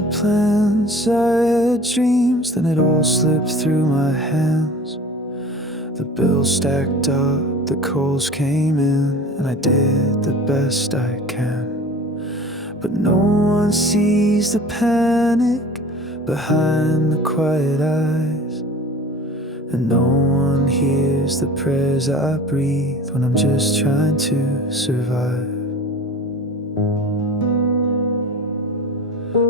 had plans, I had dreams, then it all slipped through my hands. The bills stacked up, the calls came in, and I did the best I can. But no one sees the panic behind the quiet eyes, and no one hears the prayers I breathe when I'm just trying to survive.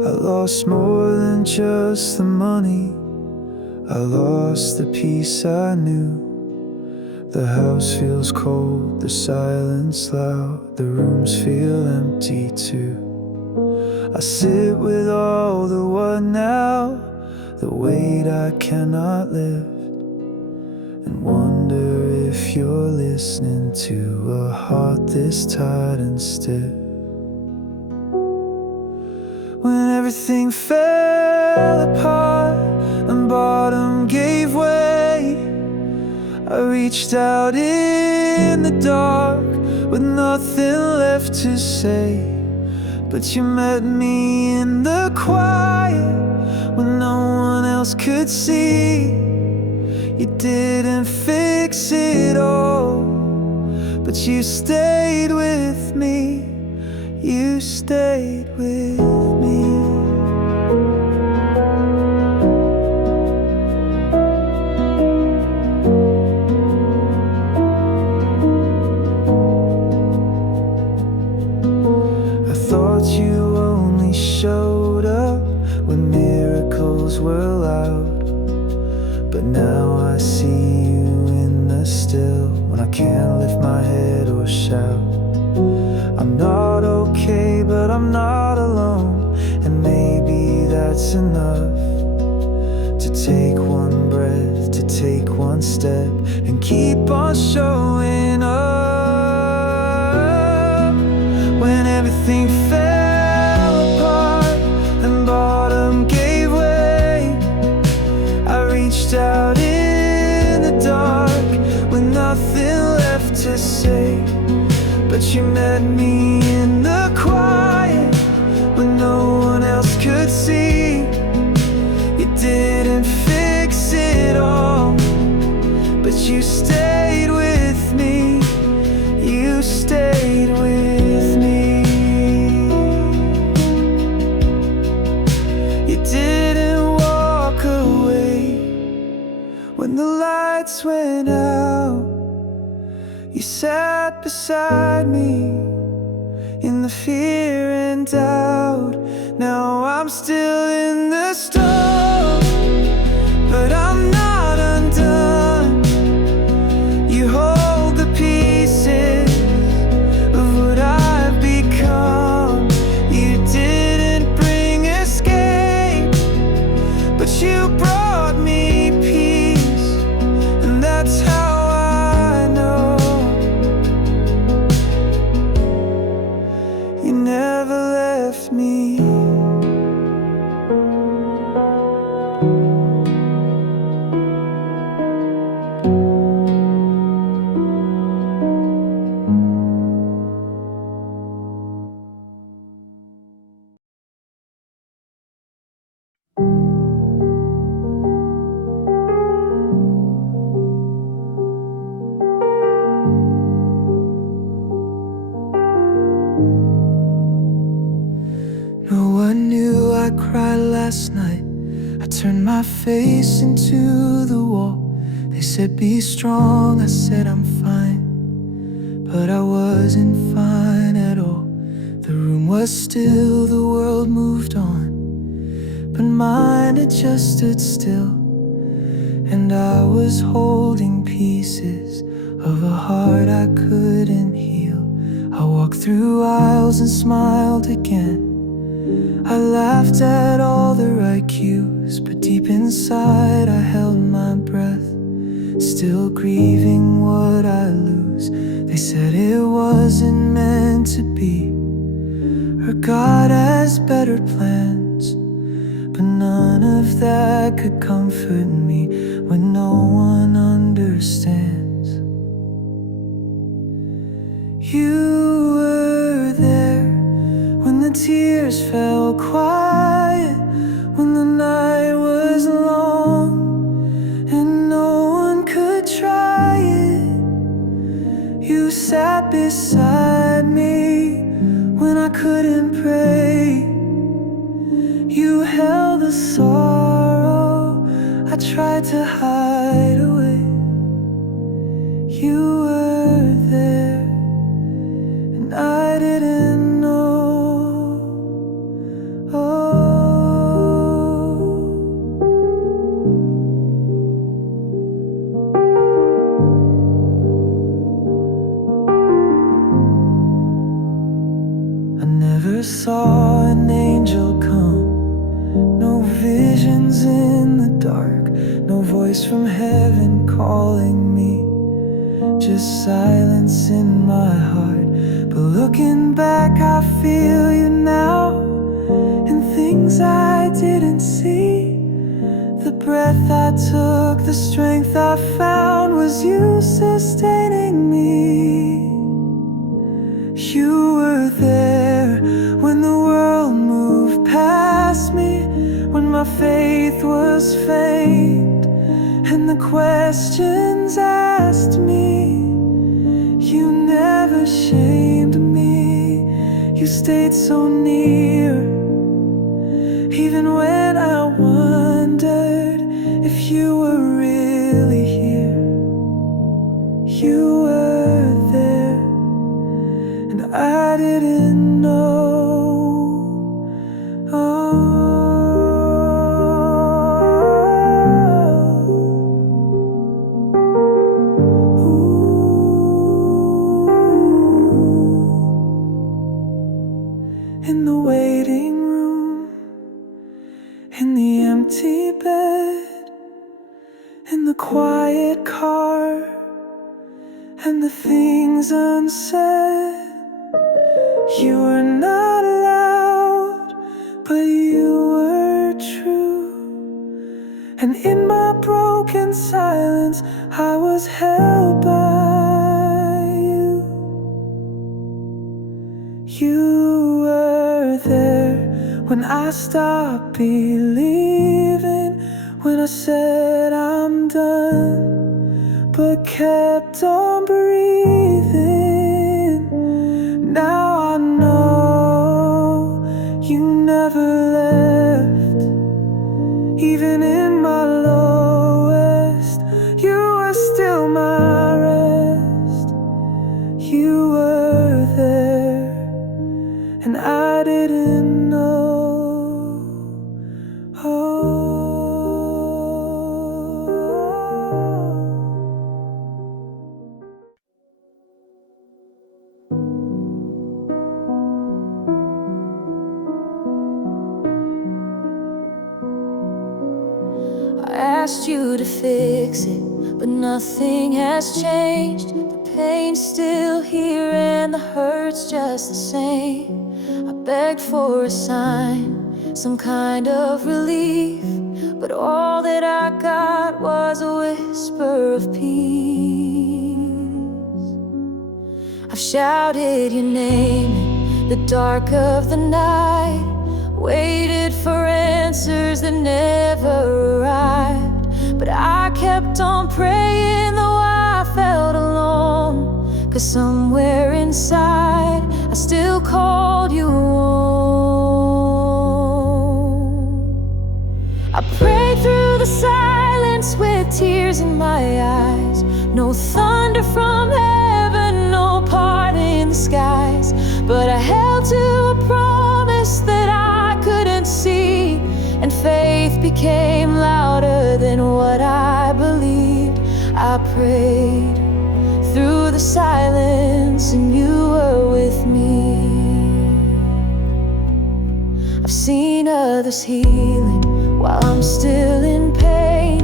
I lost more than just the money, I lost the peace I knew. The house feels cold, the silence loud, the rooms feel empty too. I sit with all the what now, the weight I cannot lift, and wonder if you're listening to a heart this tight and stiff. When everything fell apart and bottom gave way, I reached out in the dark with nothing left to say. But you met me in the quiet when no one else could see. You didn't fix it all, but you stayed with me. You stayed with me. I thought you only showed up when miracles were loud, but now I see you in the still when I can't lift my head or shout. I'm not okay, but I'm not alone, and maybe that's enough to take one breath, to take one step, and keep on showing up. When everything fell apart and bottom gave way, I reached out in the dark with nothing left to say. But you met me in the quiet when no one else could see. You didn't fix it all, but you stayed with me. You stayed with me. You didn't walk away when the lights went out. You sat beside me in the fear and doubt. Now I'm still in the storm, but I'm not undone. You hold the pieces of what I've become. You didn't bring escape, but you brought me peace, and that's how I know. You never left me. No one knew I cried last night. I turned my face into the wall. They said be strong, I said I'm fine, but I wasn't fine at all. The room was still, the world moved on, but mine had just stood still. And I was holding pieces of a heart I couldn't heal. I walked through aisles and smiled again. I laughed at all the right cues, but deep inside I held my breath, still grieving what I lose. They said it wasn't meant to be, or God has better plans, but none of that could comfort me when no one understands. You were there when the tears fell quiet, the sorrow I tried to hide away. You were there, and I didn't know. I never saw an angel come, no visions in the dark, no voice from heaven calling me, just silence in my heart. But looking back, I feel you now, in things I didn't see. The breath I took, the strength I found, was you sustaining me. You were there when the world moved past me, when my faith was faint and the questions asked me. You never shamed me, you stayed so near, even when I wondered if you were really here. You were there, and I didn't know. In the waiting room, in the empty bed, in the quiet car, and the things unsaid. You were not loud, but you were true. And in my broken silence, I was held by you. You were there when I stopped believing, when I said I'm done, but kept on breathing. Now I know you never left, even in my lowest, you were still my rest. You were there, and I didn't know. I asked you to fix it, but nothing has changed. The pain's still here and the hurt's just the same. I begged for a sign, some kind of relief, but all that I got was a whisper of peace. I've shouted your name in the dark of the night, waited for answers that never arrived, but I kept on praying though I felt alone, 'cause somewhere inside I still called you home. I prayed through the silence with tears in my eyes, no thunder from heaven, no parting the skies, but I held to a promise that I couldn't see, and faith became louder than what I believed. I prayed through the silence and you were with me. I've seen others healing while I'm still in pain,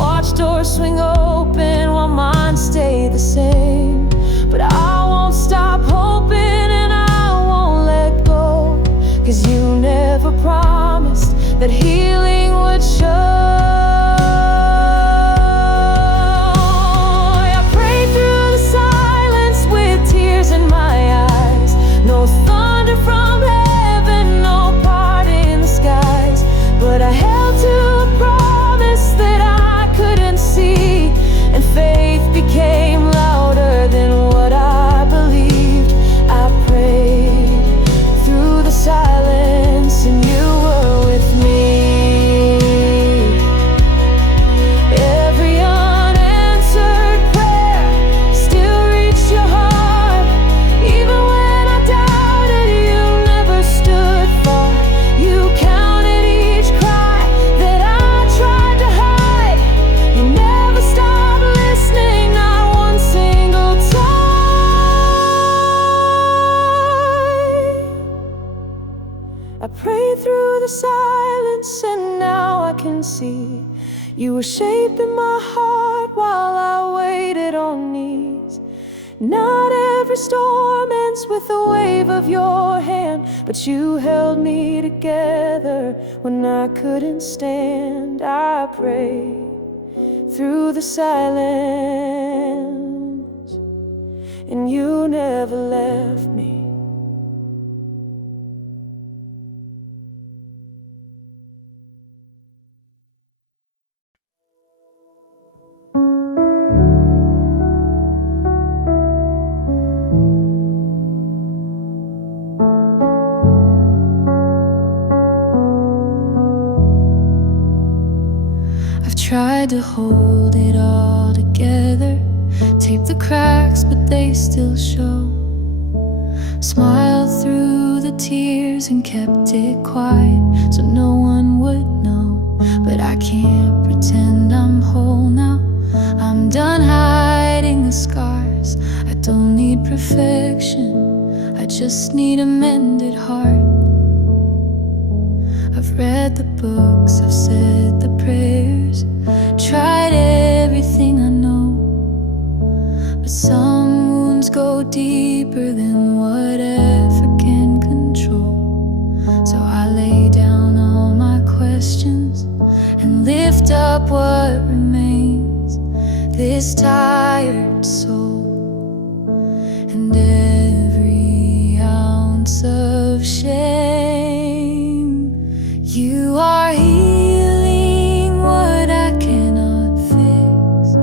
watch doors swing open while mine stay the same, but I won't stop hoping and I won't let go, 'cause you never promised that healing would show. I prayed through the silence with tears in my eyes, no thunder from heaven, no parting the skies, but I held to a promise that I couldn't see, and faith became louder than what I believed. I prayed through the silence and you were with me. can see. You were shaping my heart while I waited on knees. Not every storm ends with a wave of your hand, but you held me together when I couldn't stand. I prayed through the silence, and you never left me. Tried to hold it all together, tape the cracks but they still show. Smiled through the tears and kept it quiet so no one would know. But I can't pretend I'm whole now. I'm done hiding the scars. I don't need perfection, I just need a mended heart. I've read the books, I've said the prayers, tried everything I know, but some wounds go deeper than whatever can control. So I lay down all my questions and lift up what remains, this tired soul and every ounce of shame. You are healing what I cannot fix,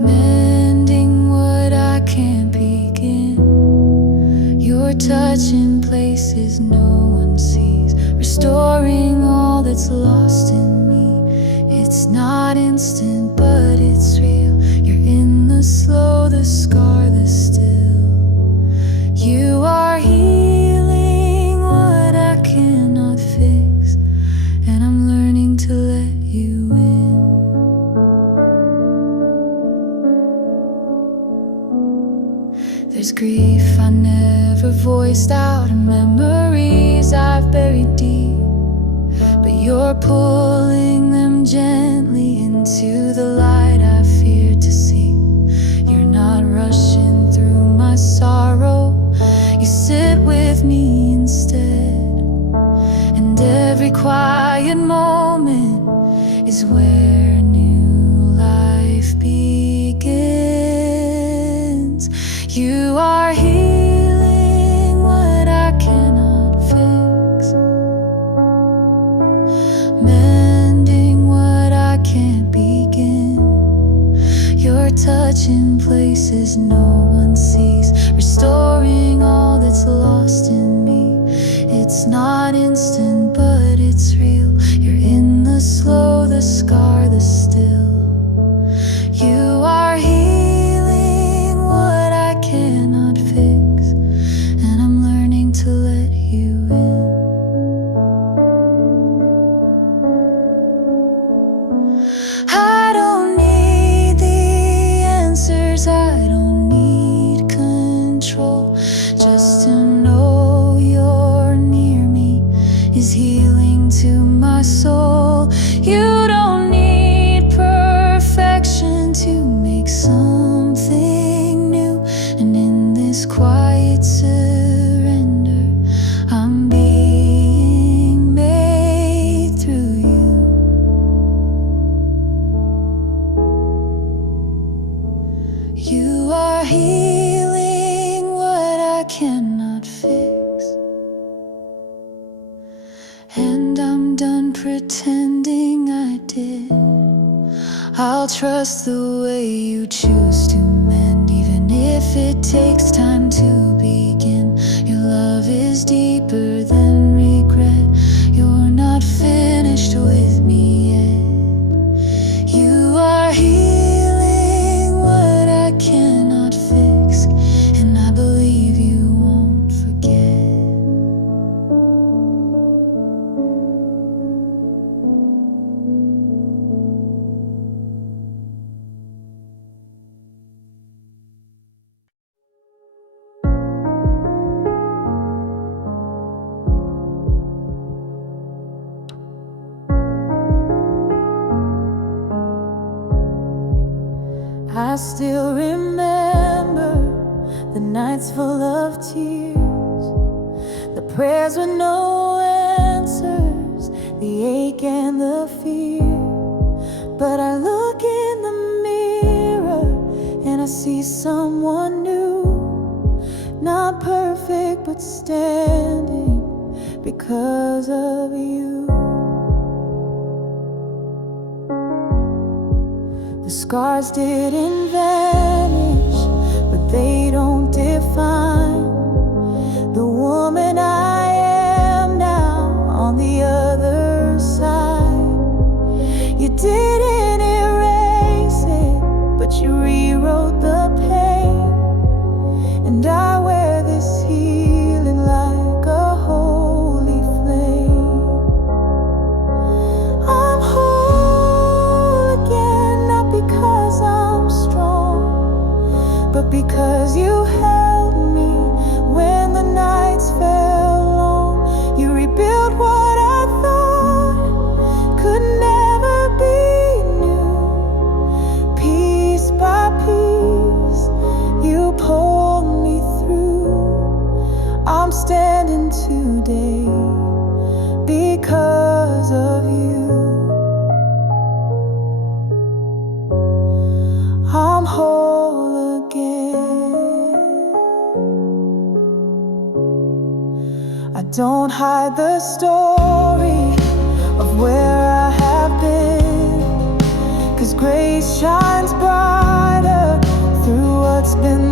mending what I can't begin. You're touching places no one sees, restoring all that's lost in me. It's not instant, but it's real. You're in the slow, the scar, the still. You are healing what I cannot fix, and I'm learning to let you in. There's grief I never voiced out, and memories I've buried deep, but you're pulling them gently into the light I fear to see. You're not rushing through my sorrow, you sit with me instead. And every quiet moment is where new life begins. You are healing what I cannot fix, mending what I can't begin. You're touching places no one sees, restoring all that's lost in me. It's not instant, but it's real. You're in the slow, the scar, the still. You are healing what I cannot fix, and I'm learning to let you in. I don't need the answers, I don't need control. Just to know you're near me is healing to my soul. You don't need perfection to make something new, and in this quiet surrender, I'm being made through you. You are healing what I cannot fix, and I'm done pretending I did. I'll trust the way you choose to mend, even if it takes time to begin. Your love is deeper than regret. You're not finished with me yet. You are healing what I cannot fix, and I believe you won't forget. I still remember the nights full of tears, the prayers with no answers, the ache and the fear. But I look in the mirror and I see someone new, not perfect but standing because of you. The scars didn't vanish, but they don't define the woman I am now on the other side. You didn't erase it, but you rewrote the pain, and I wear this healing like a holy flame. I'm whole again, not because I'm strong, but because you held me when the nights fell long. You rebuilt what I thought could never be new. Piece by piece, you pulled me through. I'm standing today because of you. I'm whole again. I don't hide the story of where I have been, 'cause grace shines brighter through what's been